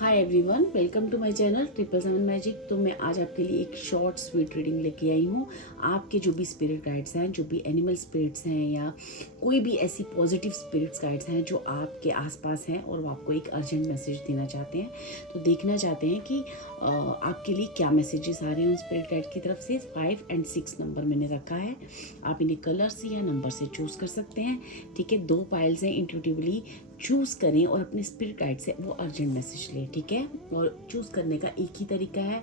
Hi everyone, welcome to my channel 777 magic. तो मैं आज आपके लिए एक शॉर्ट स्वीट रीडिंग लेके आई हूँ। आपके जो भी स्पिरिट गाइड्स हैं, जो भी एनिमल स्पिरिट्स हैं या कोई भी ऐसी पॉजिटिव स्पिरिट्स गाइड्स हैं जो आपके आसपास हैं और वो आपको एक अर्जेंट मैसेज देना चाहते हैं, तो देखना चाहते हैं कि आपके लिए क्या मैसेजेस आ रहे हैं उन स्पिरिट गाइड की तरफ से। 5 और 6 नंबर मैंने रखा है, आप इन्हें कलर से या नंबर से चूज़ कर सकते हैं। ठीक है, 2 पाइल्स हैं, इंट्यूटिवली चूज़ करें और अपने स्पिरिट गाइड से वो अर्जेंट मैसेज लें। ठीक है, और चूज़ करने का एक ही तरीका है,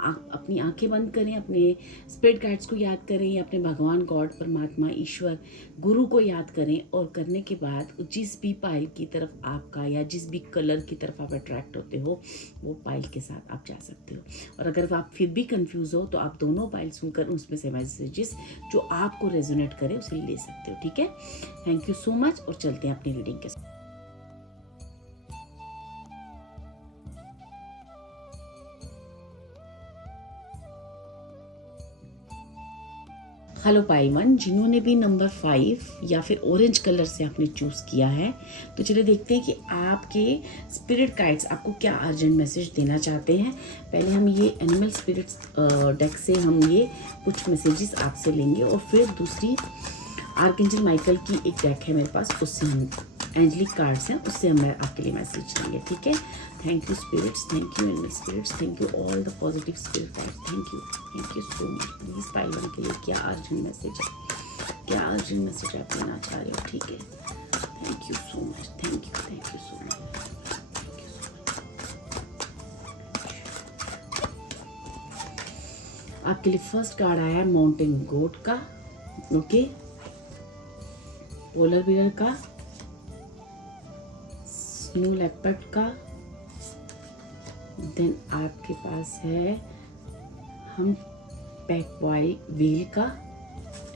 आप अपनी आंखें बंद करें, अपने स्पिरिट गाइड्स को याद करें या अपने भगवान गॉड परमात्मा ईश्वर गुरु को याद करें, और करने के बाद जिस भी पाइल की तरफ आपका या जिस भी कलर की तरफ आप अट्रैक्ट होते हो वो पाइल के साथ आप जा सकते हो। और अगर आप फिर भी कंफ्यूज हो तो आप दोनों पाइल सुनकर उसमें से मैसेजेस जो आपको रेजोनेट करे उसे ले सकते हो। ठीक है, थैंक यू सो मच और चलते हैं अपनी रीडिंग के साथ। हेलो पाइल 1, जिन्होंने भी नंबर 5 या फिर ऑरेंज कलर से आपने चूज़ किया है, तो चलिए देखते हैं कि आपके स्पिरिट गाइड्स आपको क्या अर्जेंट मैसेज देना चाहते हैं। पहले हम ये एनिमल स्पिरिट्स डेक से हम ये कुछ मैसेजेस आपसे लेंगे और फिर दूसरी आर्कएंजल माइकल की एक डेक है मेरे पास, उससे हम एंजलिक कार्ड्स हैं, उससे हम आपके लिए मैसेज लेंगे। ठीक है, thank you spirits, thank you animal spirits, thank you all the positive spirit guides, thank you so much. Please pile 1 के लिए क्या अर्जेंट मैसेज है, क्या अर्जेंट मैसेज आप लेना चाह रहे हो। ठीक है, thank you so much, thank you so much. आपके लिए फर्स्ट कार्ड आया है माउंटेन गोट का, ओके, पोलर बियर का, स्नो लेपर्ड का, देन आपके पास है हम पैक बॉय व्हील का,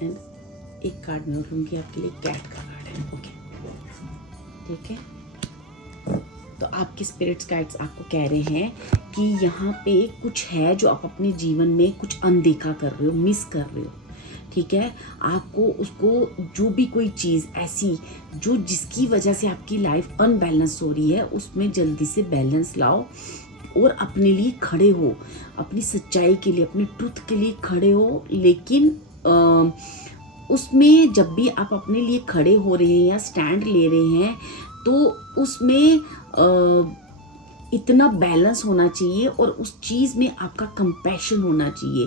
एंड एक कार्ड मैं उठाऊंगी आपके लिए, कैट का कार्ड है। ओके, ठीक है, तो आपके स्पिरिट्स गाइड्स आपको कह रहे हैं कि यहाँ पे कुछ है जो आप अपने जीवन में कुछ अनदेखा कर रहे हो, मिस कर रहे हो। ठीक है, आपको उसको जो भी कोई चीज़ ऐसी जो जिसकी वजह से आपकी लाइफ अनबैलेंस हो रही है, उसमें जल्दी से बैलेंस लाओ और अपने लिए खड़े हो, अपनी सच्चाई के लिए, अपने ट्रुथ के लिए खड़े हो। लेकिन उसमें जब भी आप अपने लिए खड़े हो रहे हैं या स्टैंड ले रहे हैं तो उसमें इतना बैलेंस होना चाहिए और उस चीज़ में आपका कंपैशन होना चाहिए।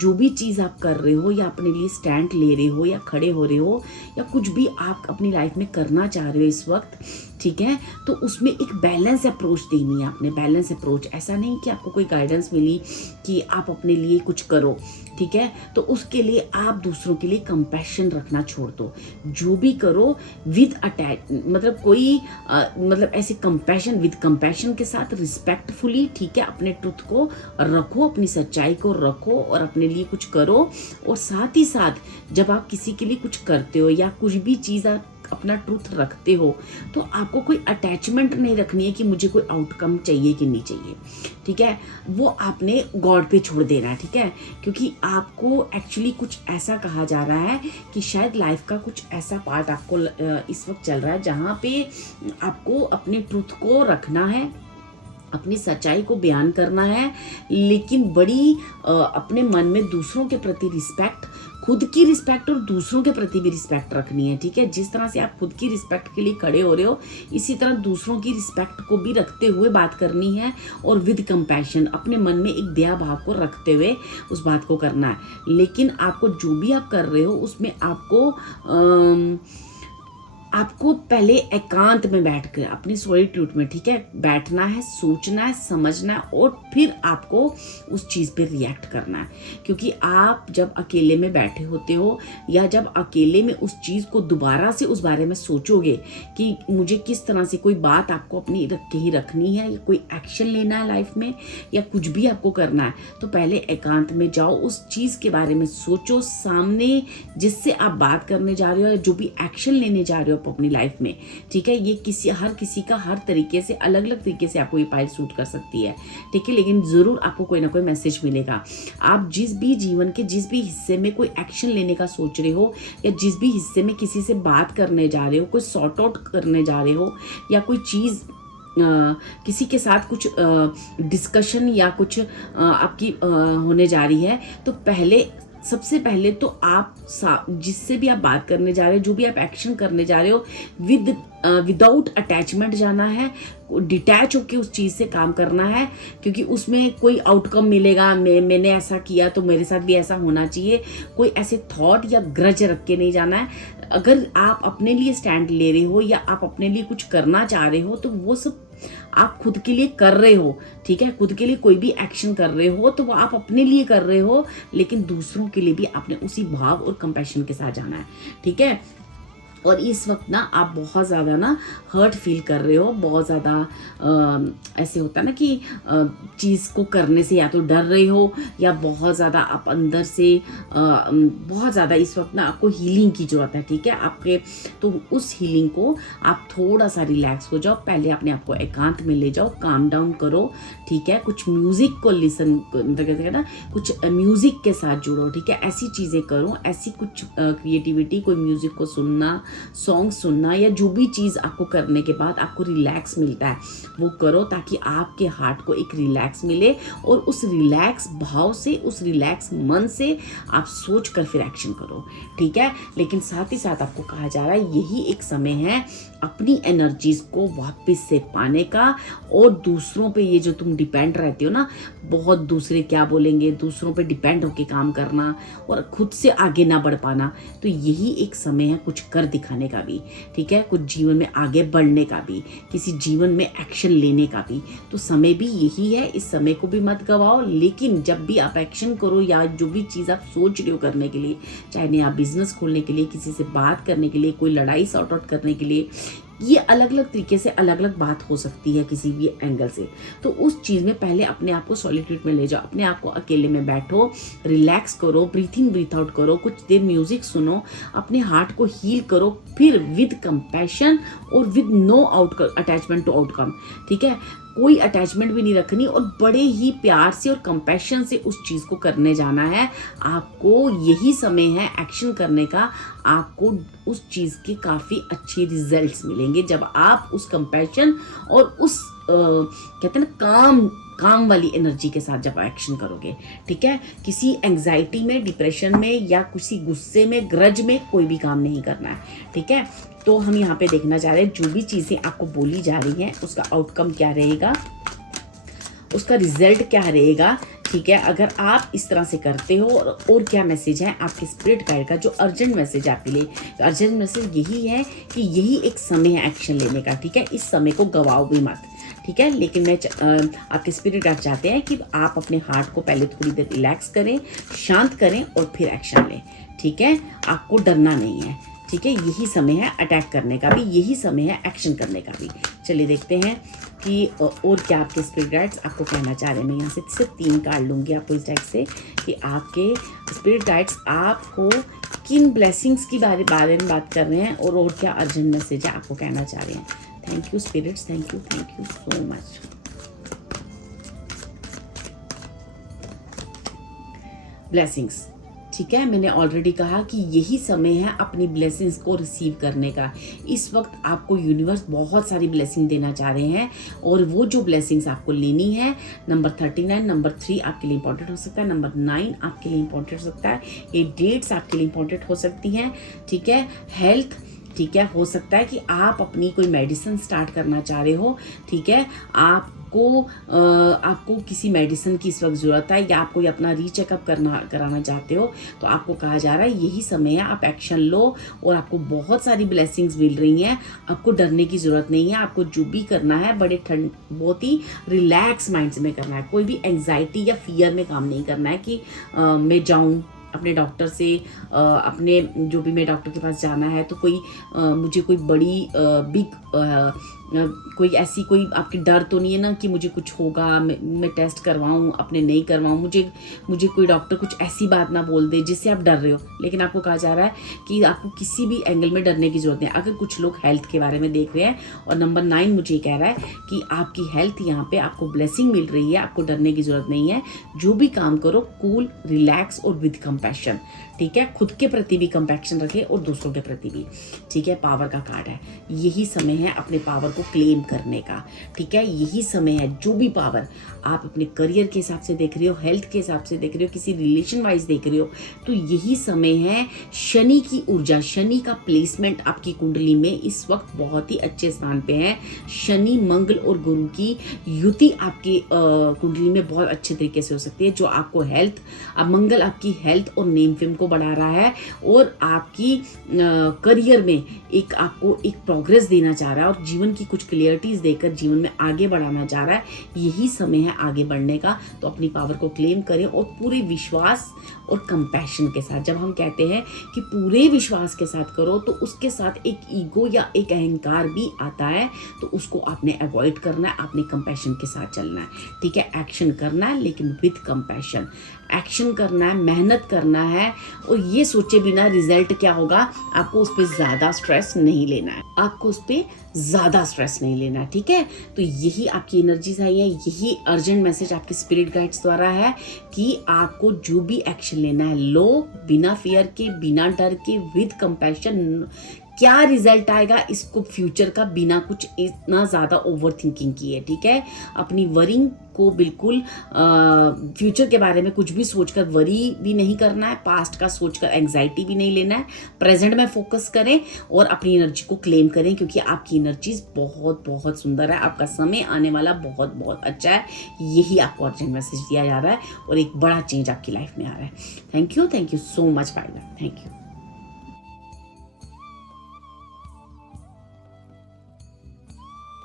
जो भी चीज़ आप कर रहे हो या अपने लिए स्टैंड ले रहे हो या खड़े हो रहे हो या कुछ भी आप अपनी लाइफ में करना चाह रहे हो इस वक्त, ठीक है, तो उसमें एक बैलेंस अप्रोच देनी है आपने। बैलेंस अप्रोच, ऐसा नहीं कि आपको कोई गाइडेंस मिली कि आप अपने लिए कुछ करो, ठीक है, तो उसके लिए आप दूसरों के लिए कंपैशन रखना छोड़ दो। जो भी करो विद अटैच, मतलब कोई मतलब ऐसे कंपैशन, विद कंपैशन के साथ रिस्पेक्टफुली, ठीक है, अपने ट्रुथ को रखो, अपनी सच्चाई को रखो और अपने लिए कुछ करो। और साथ ही साथ जब आप किसी के लिए कुछ करते हो या कुछ भी चीज़ आप अपना ट्रुथ रखते हो तो आपको कोई अटैचमेंट नहीं रखनी है कि मुझे कोई आउटकम चाहिए कि नहीं चाहिए। ठीक है, वो आपने गॉड पे छोड़ देना है। ठीक है, क्योंकि आपको एक्चुअली कुछ ऐसा कहा जा रहा है कि शायद लाइफ का कुछ ऐसा पार्ट आपको इस वक्त चल रहा है जहाँ पे आपको अपने ट्रुथ को रखना है, अपनी सच्चाई को बयान करना है, लेकिन बड़ी अपने मन में दूसरों के प्रति रिस्पेक्ट, खुद की रिस्पेक्ट और दूसरों के प्रति भी रिस्पेक्ट रखनी है। ठीक है, जिस तरह से आप खुद की रिस्पेक्ट के लिए खड़े हो रहे हो, इसी तरह दूसरों की रिस्पेक्ट को भी रखते हुए बात करनी है और विद कंपैशन, अपने मन में एक दया भाव को रखते हुए उस बात को करना है। लेकिन आपको जो भी आप कर रहे हो उसमें आपको पहले एकांत में बैठ कर अपनी सॉलिट्यूड में, ठीक है, बैठना है, सोचना है, समझना है और फिर आपको उस चीज़ पे रिएक्ट करना है। क्योंकि आप जब अकेले में बैठे होते हो या जब अकेले में उस चीज़ को दोबारा से उस बारे में सोचोगे कि मुझे किस तरह से कोई बात आपको अपनी रख के ही रखनी है या कोई एक्शन लेना है लाइफ में या कुछ भी आपको करना है, तो पहले एकांत में जाओ, उस चीज़ के बारे में सोचो, सामने जिससे आप बात करने जा रहे हो या जो भी एक्शन लेने जा रहे हो अपनी लाइफ में। ठीक है, ये हर किसी का हर तरीके से अलग अलग तरीके से आपको ये पाइल सूट कर सकती है। ठीक है, लेकिन जरूर आपको कोई ना कोई मैसेज मिलेगा। आप जिस भी जीवन के जिस भी हिस्से में कोई एक्शन लेने का सोच रहे हो या जिस भी हिस्से में किसी से बात करने जा रहे हो, कोई सॉर्ट आउट करने जा रहे हो या कोई चीज़ किसी के साथ कुछ डिस्कशन या कुछ आपकी होने जा रही है, तो सबसे पहले तो आप जिससे भी आप बात करने जा रहे हो, जो भी आप एक्शन करने जा रहे हो, विदाउट अटैचमेंट जाना है, डिटैच होके उस चीज़ से काम करना है, क्योंकि उसमें कोई आउटकम मिलेगा, मैंने ऐसा किया तो मेरे साथ भी ऐसा होना चाहिए, कोई ऐसे थॉट या ग्रज रख के नहीं जाना है। अगर आप अपने लिए स्टैंड ले रहे हो या आप अपने लिए कुछ करना चाह रहे हो, तो वो सब आप खुद के लिए कर रहे हो, ठीक है। खुद के लिए कोई भी एक्शन कर रहे हो तो वो आप अपने लिए कर रहे हो, लेकिन दूसरों के लिए भी आपने उसी भाव और कंपैशन के साथ जाना है, ठीक है। और इस वक्त ना आप बहुत ज़्यादा ना हर्ट फील कर रहे हो, बहुत ज़्यादा ऐसे होता है ना कि चीज़ को करने से या तो डर रहे हो, या बहुत ज़्यादा आप अंदर से बहुत ज़्यादा इस वक्त ना आपको हीलिंग की ज़रूरत है, ठीक है आपके। तो उस हीलिंग को आप थोड़ा सा रिलैक्स हो जाओ, पहले अपने आप को एकांत में ले जाओ, काम डाउन करो, ठीक है। कुछ म्यूज़िक को लिसन ना, कुछ म्यूज़िक के साथ जुड़ो, ठीक है। ऐसी चीज़ें करो, ऐसी कुछ क्रिएटिविटी, कोई म्यूज़िक को सुनना, सॉन्ग सुनना, या जो भी चीज़ आपको करने के बाद आपको रिलैक्स मिलता है वो करो, ताकि आपके हार्ट को एक रिलैक्स मिले, और उस रिलैक्स भाव से, उस रिलैक्स मन से आप सोच कर फिर एक्शन करो, ठीक है। लेकिन साथ ही साथ आपको कहा जा रहा है यही एक समय है अपनी एनर्जीज को वापस से पाने का, और दूसरों पे ये जो तुम डिपेंड रहते हो ना, बहुत दूसरे क्या बोलेंगे, दूसरों पे डिपेंड होके काम करना और खुद से आगे ना बढ़ पाना, तो यही एक समय है कुछ कर दिखाने का भी, ठीक है। कुछ जीवन में आगे बढ़ने का भी, किसी जीवन में एक्शन लेने का भी, तो समय भी यही है। इस समय को भी मत गवाओ, लेकिन जब भी आप एक्शन करो या जो भी चीज़ आप सोच रहे हो करने के लिए, चाहे नया बिजनेस खोलने के लिए, किसी से बात करने के लिए, कोई लड़ाई सॉर्ट आउट करने के लिए, ये अलग अलग तरीके से अलग अलग बात हो सकती है किसी भी एंगल से। तो उस चीज़ में पहले अपने आप को सॉलिट्यूड में ले जाओ, अपने आप को अकेले में बैठो, रिलैक्स करो, ब्रीथ इन ब्रीथ आउट करो, कुछ देर म्यूजिक सुनो, अपने हार्ट को हील करो, फिर विद कंपैशन और with no attachment to outcome, ठीक है। कोई अटैचमेंट भी नहीं रखनी, और बड़े ही प्यार से और कंपैशन से उस चीज़ को करने जाना है। आपको यही समय है एक्शन करने का, आपको उस चीज़ के काफ़ी अच्छे रिजल्ट्स मिलेंगे जब आप उस कंपैशन और उस कहते हैं ना काम वाली एनर्जी के साथ जब एक्शन करोगे, ठीक है। किसी एंग्जाइटी में, डिप्रेशन में, या किसी गुस्से में, ग्रज में कोई भी काम नहीं करना है, ठीक है। तो हम यहाँ पे देखना चाह रहे हैं जो भी चीज़ें आपको बोली जा रही हैं उसका आउटकम क्या रहेगा, उसका रिजल्ट क्या रहेगा, ठीक है। अगर आप इस तरह से करते हो, और क्या मैसेज है आपके स्पिरिट गाइड का, जो अर्जेंट मैसेज आपके लिए, तो अर्जेंट मैसेज यही है कि यही एक समय है एक्शन लेने का, ठीक है। इस समय को गवाओ भी मत, ठीक है। लेकिन मैं आपके स्पिरिट गाइड चाहते हैं कि आप अपने हार्ट को पहले थोड़ी देर रिलैक्स करें, शांत करें, और फिर एक्शन लें, ठीक है। आपको डरना नहीं है, ठीक है। यही समय है अटैक करने का भी, यही समय है एक्शन करने का भी। चलिए देखते हैं कि और क्या आपके स्पिरिट गाइड्स आपको कहना चाह रहे हैं। मैं यहाँ से सिर्फ 3 कार्ड लूँगी आपको इस डेक से, कि आपके स्पिरिट गाइड्स आपको किन ब्लेसिंग्स की बारे में बात कर रहे हैं, और क्या अर्जेंट मैसेज है आपको कहना चाह रहे हैं। Thank you spirits, thank you so much. Blessings, ठीक है। मैंने ऑलरेडी कहा कि यही समय है अपनी ब्लेसिंग्स को रिसीव करने का। इस वक्त आपको यूनिवर्स बहुत सारी ब्लेसिंग देना चाह रहे हैं, और वो जो ब्लेसिंग्स आपको लेनी है, नंबर 39, नंबर 3 आपके लिए इंपॉर्टेंट हो सकता है, नंबर 9 आपके लिए इंपॉर्टेंट हो सकता है, ये डेट्स आपके लिए इंपॉर्टेंट हो सकती हैं, ठीक है। हेल्थ, ठीक है। हो सकता है कि आप अपनी कोई मेडिसिन स्टार्ट करना चाह रहे हो, ठीक है। आपको किसी मेडिसिन की इस वक्त ज़रूरत है, या आप कोई अपना रीचेकअप कराना चाहते हो, तो आपको कहा जा रहा है यही समय है, आप एक्शन लो, और आपको बहुत सारी ब्लेसिंग्स मिल रही हैं। आपको डरने की ज़रूरत नहीं है, आपको जो भी करना है बहुत ही रिलैक्स माइंड में करना है। कोई भी एंग्जाइटी या फियर में काम नहीं करना है कि मैं जाऊँ अपने डॉक्टर से, अपने जो भी मैं डॉक्टर के पास जाना है, तो मुझे कोई बड़ी बिग कोई ऐसी कोई आपकी डर तो नहीं है ना कि मुझे कुछ होगा, मैं टेस्ट करवाऊँ, अपने नहीं करवाऊँ, मुझे कोई डॉक्टर कुछ ऐसी बात ना बोल दे जिससे आप डर रहे हो। लेकिन आपको कहा जा रहा है कि आपको किसी भी एंगल में डरने की जरूरत नहीं है। अगर कुछ लोग हेल्थ के बारे में देख रहे हैं, और नंबर 9 मुझे कह रहा है कि आपकी हेल्थ, यहाँ पे आपको ब्लेसिंग मिल रही है, आपको डरने की जरूरत नहीं है। जो भी काम करो कूल, रिलैक्स और विद कंपैशन, ठीक है। खुद के प्रति भी कंपैशन रखें और दूसरों के प्रति भी, ठीक है। पावर का कार्ड है, यही समय है अपने पावर को को क्लेम करने का, ठीक है। यही समय है, जो भी पावर आप अपने करियर के हिसाब से देख रहे हो, हेल्थ के हिसाब से देख रहे हो, किसी रिलेशन वाइज देख रहे हो, तो यही समय है। शनि की ऊर्जा, शनि का प्लेसमेंट आपकी कुंडली में इस वक्त बहुत ही अच्छे स्थान पे है। शनि, मंगल और गुरु की युति आपकी कुंडली में बहुत अच्छे तरीके से हो सकती है, जो आपको हेल्थ, अब मंगल आपकी हेल्थ और नेम फेम को बढ़ा रहा है और आपकी करियर में एक आपको एक प्रोग्रेस देना चाह रहा है और जीवन की कुछ क्लियरिटीज देकर जीवन में आगे बढ़ाना चाह रहा है। यही समय है आगे बढ़ने का, तो अपनी पावर को क्लेम करें और पूरे विश्वास और कंपैशन के साथ। जब हम कहते हैं कि पूरे विश्वास के साथ करो, तो उसके साथ एक ईगो या एक अहंकार भी आता है, तो उसको आपने अवॉइड करना है, आपने कंपैशन के साथ चलना है, ठीक है। एक्शन करना है लेकिन विद कंपैशन, एक्शन करना है, मेहनत करना है और ये सोचे बिना रिजल्ट क्या होगा, आपको उस पर ज़्यादा स्ट्रेस नहीं लेना है, आपको उस पर ज़्यादा स्ट्रेस नहीं लेना है, ठीक है। तो यही आपकी एनर्जीज आई है, यही अर्जेंट मैसेज आपके स्पिरिट गाइड्स द्वारा है कि आपको जो भी एक्शन लेना है लो, बिना फियर के, बिना डर के, विद कंपैशन। क्या रिजल्ट आएगा इसको फ्यूचर का बिना कुछ इतना ज़्यादा ओवर थिंकिंग किए, ठीक है। अपनी वरिंग को बिल्कुल फ्यूचर के बारे में कुछ भी सोचकर वरी भी नहीं करना है, पास्ट का सोचकर एंग्जाइटी भी नहीं लेना है, प्रेजेंट में फोकस करें और अपनी एनर्जी को क्लेम करें, क्योंकि आपकी एनर्जीज बहुत बहुत सुंदर है, आपका समय आने वाला बहुत बहुत अच्छा है। यही आपको अर्जेंट मैसेज दिया जा रहा है और एक बड़ा चेंज आपकी लाइफ में आ रहा है। Thank you so much Pila, thank you.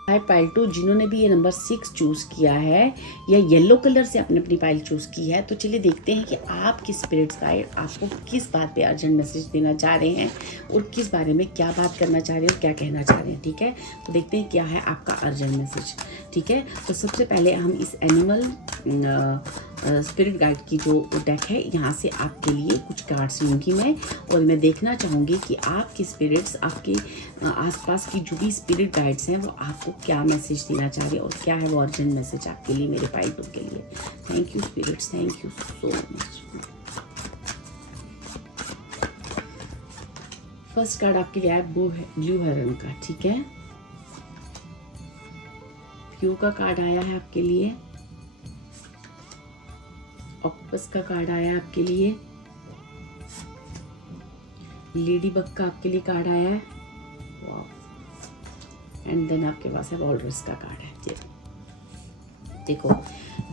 Hi pile 2, जिन्होंने भी ये नंबर 6 चूज़ किया है या येलो कलर से आपने अपनी पाइल चूज़ की है, तो चलिए देखते हैं कि आपके स्पिरिट्स गाइड आपको किस बात पे अर्जेंट मैसेज देना चाह रहे हैं और किस बारे में क्या बात करना चाह रहे हैं और क्या कहना चाह रहे हैं, ठीक है। तो देखते हैं क्या है आपका अर्जेंट मैसेज, ठीक है। तो सबसे पहले हम इस एनिमल स्पिरिट गाइड की जो डेक है, यहाँ से आपके लिए कुछ कार्ड्स लूँगी मैं और मैं देखना चाहूँगी कि आपके स्पिरिट्स, आपके आसपास की जो भी स्पिरिट गाइड्स हैं, वो आपको क्या मैसेज देना चाह रहे हैं और क्या है वो अर्जेंट मैसेज आपके लिए, मेरे पाइल 2 के लिए। Thank you spirits, thank you so much. First card आपके लिए है ब्लू हेरन का, ठीक है। फ्यू का कार्ड आया है आपके लिए, ऑक्टोपस का कार्ड आया है आपके लिए, लेडी बग का आपके लिए कार्ड आया है, एंड देन आपके पास है वॉलरस का कार्ड है। देखो,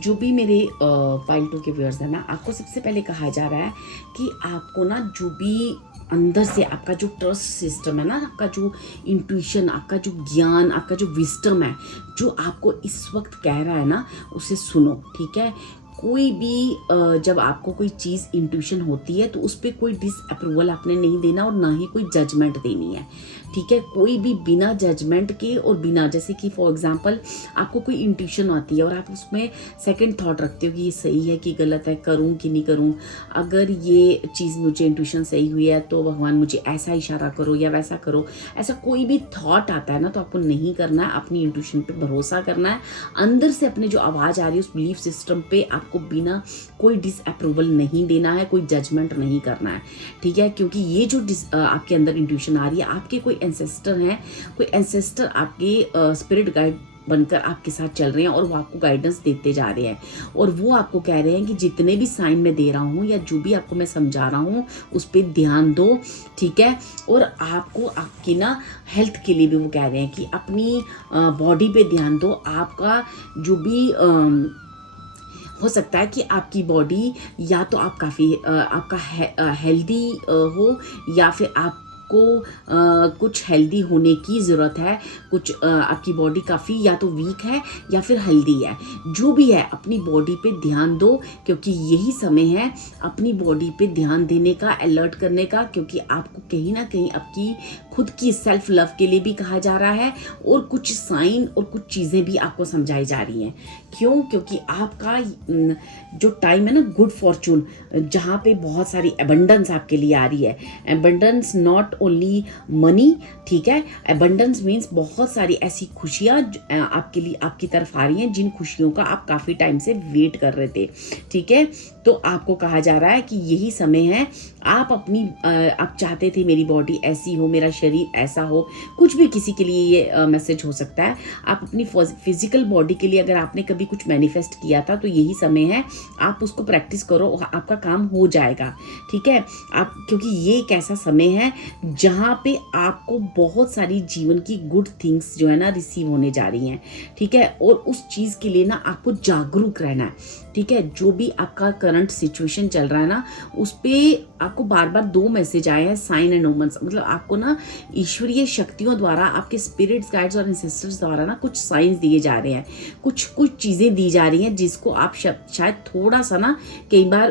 जो भी मेरे पाइल 2 के व्यूअर्स हैं ना, आपको सबसे पहले कहा जा रहा है कि आपको ना जो भी अंदर से आपका जो ट्रस्ट सिस्टम है ना, आपका जो इंट्यूशन, आपका जो ज्ञान, आपका जो विस्डम है, जो आपको इस वक्त कह रहा है ना, उसे सुनो, ठीक है। कोई भी जब आपको कोई चीज़ इंट्यूशन होती है तो उस पर कोई डिसअप्रूवल आपने नहीं देना और ना ही कोई जजमेंट देनी है, ठीक है। कोई भी बिना जजमेंट के और बिना, जैसे कि फॉर एग्जांपल आपको कोई इंट्यूशन आती है और आप उसमें सेकंड थॉट रखते हो कि ये सही है कि गलत है, करूं कि नहीं करूं, अगर ये चीज़ मुझे इंट्यूशन सही हुई है तो भगवान मुझे ऐसा इशारा करो या वैसा करो, ऐसा कोई भी थॉट आता है ना, तो आपको नहीं करना है, अपनी इंट्यूशन पे भरोसा करना है। अंदर से अपने जो आवाज़ आ रही है उस बिलीफ सिस्टम पे आपको बिना कोई डिसअप्रूवल नहीं देना है, कोई जजमेंट नहीं करना है, ठीक है। क्योंकि ये जो आपके अंदर इंट्यूशन आ रही है, आपके कोई एंसेस्टर हैं, कोई एंसेस्टर आपके स्पिरिट गाइड बनकर आपके साथ चल रहे हैं और वो आपको गाइडेंस देते जा रहे हैं और वो आपको कह रहे हैं कि जितने भी साइन मैं दे रहा हूँ या जो भी आपको मैं समझा रहा हूँ उस पर ध्यान दो, ठीक है। और आपको आपकी ना हेल्थ के लिए भी वो कह रहे हैं कि अपनी बॉडी पे ध्यान दो। आपका जो भी हो सकता है कि आपकी बॉडी या तो आप काफ़ी आपका हेल्दी हो या फिर आप को कुछ हेल्दी होने की ज़रूरत है, कुछ आपकी बॉडी काफ़ी या तो वीक है या फिर हेल्दी है। जो भी है अपनी बॉडी पे ध्यान दो, क्योंकि यही समय है अपनी बॉडी पे ध्यान देने का, अलर्ट करने का, क्योंकि आपको कहीं ना कहीं आपकी खुद की सेल्फ लव के लिए भी कहा जा रहा है और कुछ साइन और कुछ चीज़ें भी आपको समझाई जा रही हैं। क्यों? क्योंकि आपका जो टाइम है ना, गुड फॉर्चून, जहाँ पे बहुत सारी एबंडेंस आपके लिए आ रही है। एबंडेंस नॉट ओनली मनी, ठीक है। एबंडेंस मीन्स बहुत सारी ऐसी खुशियाँ आपके लिए आपकी तरफ आ रही हैं, जिन खुशियों का आप काफ़ी टाइम से वेट कर रहे थे, ठीक है। तो आपको कहा जा रहा है कि यही समय है, आप चाहते थे मेरी बॉडी ऐसी हो, मेरा शरीर ऐसा हो, कुछ भी किसी के लिए ये मैसेज हो सकता है। आप अपनी फिजिकल बॉडी के लिए अगर आपने कभी कुछ मैनिफेस्ट किया था तो यही समय है, आप उसको प्रैक्टिस करो, आपका काम हो जाएगा। ठीक है, आप, क्योंकि ये एक ऐसा समय है जहाँ पे आपको बहुत सारी जीवन की गुड थिंग्स जो है ना रिसीव होने जा रही हैं। ठीक है, और उस चीज़ के लिए ना आपको जागरूक रहना है। ठीक है, जो भी आपका करंट सिचुएशन चल रहा है ना, उस पर आपको बार बार 2 मैसेज आए हैं, साइन एंड ओमेंस। मतलब आपको ना ईश्वरीय शक्तियों द्वारा, आपके स्पिरिट्स, गाइड्स और एंसेस्टर्स द्वारा ना कुछ साइंस दिए जा रहे हैं, कुछ चीज़ें दी जा रही हैं जिसको आप शायद थोड़ा सा ना कई बार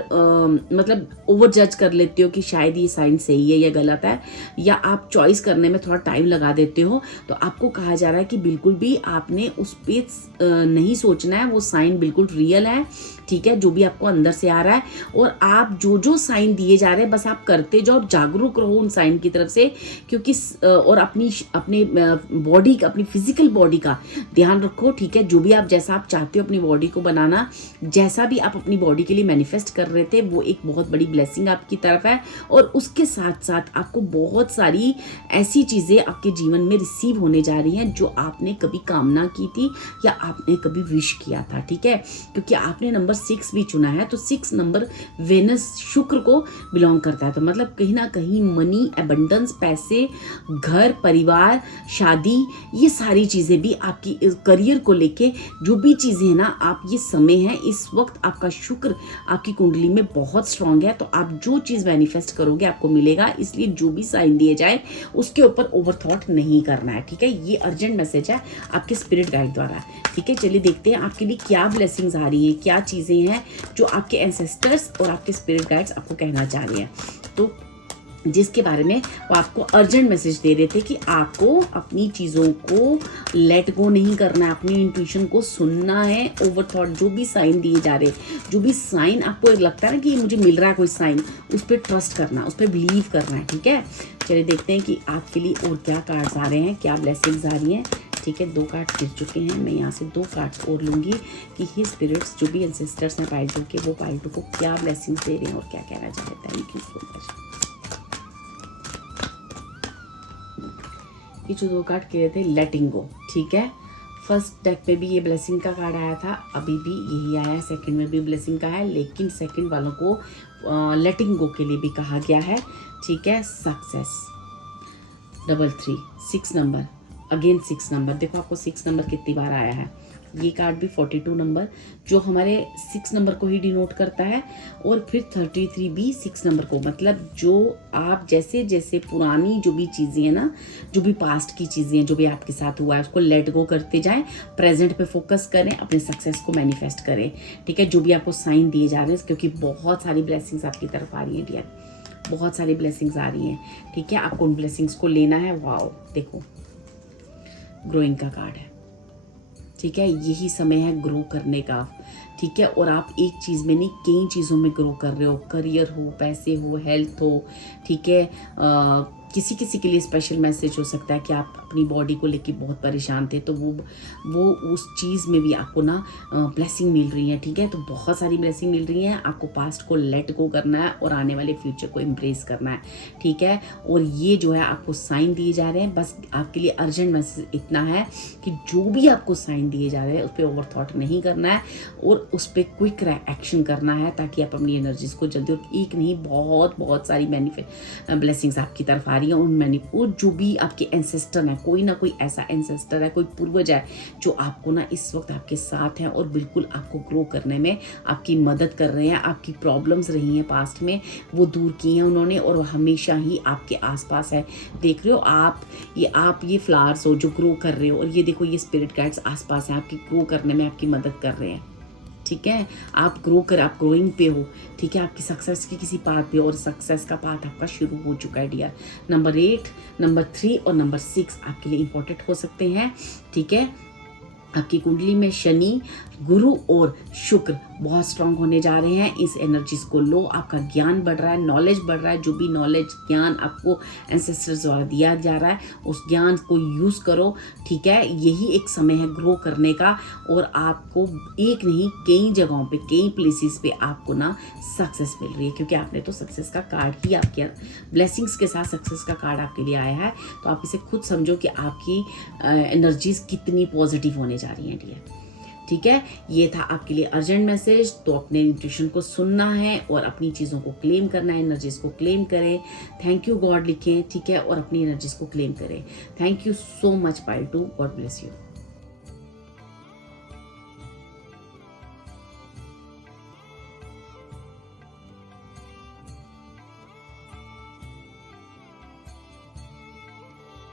मतलब ओवर जज कर लेते हो कि शायद ये साइन सही है या गलत है, या आप चॉइस करने में थोड़ा टाइम लगा देते हो। तो आपको कहा जा रहा है कि बिल्कुल भी आपने उस पर नहीं सोचना है, वो साइन बिल्कुल रियल है। ठीक है, जो भी आपको अंदर से आ रहा है, और आप जो साइन दिए जा रहे हैं बस आप करते जाओ, जागरूक रहो उन साइन की तरफ से, क्योंकि और अपने बॉडी का, अपनी फिजिकल बॉडी का ध्यान रखो। ठीक है, जो भी आप, जैसा आप चाहते हो अपनी बॉडी को बनाना, जैसा भी आप अपनी बॉडी के लिए मैनिफेस्ट कर रहे थे, वो एक बहुत बड़ी ब्लेसिंग आपकी तरफ है। और उसके साथ साथ आपको बहुत सारी ऐसी चीज़ें आपके जीवन में रिसीव होने जा रही हैं जो आपने कभी कामना की थी या आपने कभी विश किया था। ठीक है, क्योंकि आपने नंबर 6 भी चुना है, तो 6 नंबर वेनस, शुक्र को बिलोंग करता है। तो मतलब कहीं ना कहीं मनी, एबंडेंस, पैसे, घर, परिवार, शादी, ये सारी चीज़ें भी आपकी करियर को लेके जो भी चीज़ें हैं ना, आप ये समय है, इस वक्त आपका शुक्र आपकी कुंडली में बहुत स्ट्रांग है। तो आप जो चीज़ मैनिफेस्ट करोगे आपको मिलेगा। इसलिए जो भी साइन दिए जाए उसके ऊपर ओवर थॉट नहीं करना है। ठीक है, ये अर्जेंट मैसेज है आपके स्पिरिट गाइड द्वारा। ठीक है, चलिए देखते हैं आपके लिए क्या ब्लेसिंग्स आ रही हैं, क्या चीज़ें हैं जो आपके एंसेस्टर्स और आपके स्पिरिट गाइड्स आपको कहना चाह रहे हैं। तो जिसके बारे में वो आपको अर्जेंट मैसेज दे रहे थे कि आपको अपनी चीज़ों को लेट गो नहीं करना है, अपनी इंट्यूशन को सुनना है। ओवर थॉट, जो भी साइन दिए जा रहे, जो भी साइन आपको लगता है ना कि मुझे मिल रहा है कोई साइन, उस पर ट्रस्ट करना, उस पर बिलीव करना है। ठीक है, चलिए देखते हैं कि आपके लिए और क्या कार्ड्स आ रहे हैं, क्या ब्लेसिंग्स आ रही हैं। ठीक है, 2 कार्ड गिर चुके हैं, मैं यहाँ से 2 कार्ड्स और लूँगी कि ही स्पिरिट्स, जो भी एंसेस्टर्स हैं पाइल टू के, वो पाइल टू को क्या ब्लेसिंग्स दे रहे हैं और क्या कहना चाह रहे हैं। Thank you so much. ये जो 2 कार्ड कह रहे थे, लेटिंग गो। ठीक है, फर्स्ट डेक पे भी ये ब्लेसिंग का कार्ड आया था, अभी भी यही आया है, सेकंड में भी ब्लेसिंग का है, लेकिन सेकंड वालों को लेटिंग गो के लिए भी कहा गया है। ठीक है, सक्सेस, 3 6 नंबर, अगेन 6 नंबर। देखो आपको 6 नंबर कितनी बार आया है। ये कार्ड भी 42 नंबर, जो हमारे 6 नंबर को ही डिनोट करता है, और फिर 33 भी 6 नंबर को। मतलब जो आप जैसे जैसे पुरानी जो भी चीज़ें हैं ना, जो भी पास्ट की चीज़ें हैं, जो भी आपके साथ हुआ है, उसको लेट गो करते जाएं, प्रेजेंट पे फोकस करें, अपने सक्सेस को मैनिफेस्ट करें। ठीक है, जो भी आपको साइन दिए जा रहे हैं, क्योंकि बहुत सारी ब्लेसिंग्स आपकी तरफ आ रही हैं डियर, बहुत सारी ब्लेसिंग्स आ रही हैं। ठीक है, आपको उन ब्लेसिंग्स को लेना है। वाओ, देखो ग्रोइंग का कार्ड है। ठीक है, यही समय है ग्रो करने का। ठीक है, और आप एक चीज़ में नहीं, कई चीज़ों में ग्रो कर रहे हो, करियर हो, पैसे हो, हेल्थ हो। ठीक है, किसी किसी के लिए स्पेशल मैसेज हो सकता है कि आप अपनी बॉडी को लेके बहुत परेशान थे, तो वो उस चीज़ में भी आपको ना ब्लेसिंग मिल रही है। ठीक है, तो बहुत सारी ब्लेसिंग मिल रही है। आपको पास्ट को लेट गो करना है और आने वाले फ्यूचर को एम्ब्रेस करना है। ठीक है, और ये जो है आपको साइन दिए जा रहे हैं। बस आपके लिए अर्जेंट मैसेज इतना है कि जो भी आपको साइन दिए जा रहे हैं उस पर ओवर थॉट नहीं करना है और उस पर क्विक एक्शन करना है, ताकि आप अपनी एनर्जीज को जल्दी, और एक नहीं बहुत सारी ब्लेसिंग्स आपकी तरफ आ रही हैं। और जो भी आपके एंसेस्टर हैं, कोई ना कोई ऐसा एंसेस्टर है, कोई पूर्वज है जो आपको ना इस वक्त आपके साथ हैं और बिल्कुल आपको ग्रो करने में आपकी मदद कर रहे हैं। आपकी प्रॉब्लम्स रही हैं पास्ट में, वो दूर की हैं उन्होंने, और वो हमेशा ही आपके आसपास है। देख रहे हो आप ये फ्लावर्स हो जो ग्रो कर रहे हो, और ये देखो ये स्पिरिट गाइड्स आसपास हैं, आपकी ग्रो करने में आपकी मदद कर रहे हैं। ठीक है, आप ग्रोइंग पे हो। ठीक है, आपकी सक्सेस की किसी पाथ पे, और सक्सेस का पाथ आपका शुरू हो चुका है डियर। नंबर 8, नंबर 3 और नंबर 6 आपके लिए इंपॉर्टेंट हो सकते हैं। ठीक है, आपकी कुंडली में शनि, गुरु और शुक्र बहुत स्ट्रांग होने जा रहे हैं। इस एनर्जीज को लो, आपका ज्ञान बढ़ रहा है, नॉलेज बढ़ रहा है। जो भी नॉलेज ज्ञान आपको एंसेस्टर्स द्वारा दिया जा रहा है, उस ज्ञान को यूज़ करो, ठीक है। यही एक समय है ग्रो करने का, और आपको एक नहीं कई जगहों पे, कई प्लेसेस पे आपको ना सक्सेस मिल रही है, क्योंकि आपने तो सक्सेस का कार्ड ही आपके ब्लेसिंग्स के साथ सक्सेस का कार्ड आपके लिए आया है। तो आप इसे खुद समझो कि आपकी एनर्जीज कितनी पॉजिटिव होने जा रही हैं डियर, ठीक है। ये था आपके लिए अर्जेंट मैसेज। तो अपने इंट्यूशन को सुनना है और अपनी चीज़ों को क्लेम करना है, एनर्जीज को क्लेम करें, थैंक यू गॉड लिखें, ठीक है, और अपनी एनर्जीज को क्लेम करें। Thank you so much pile two, God bless you.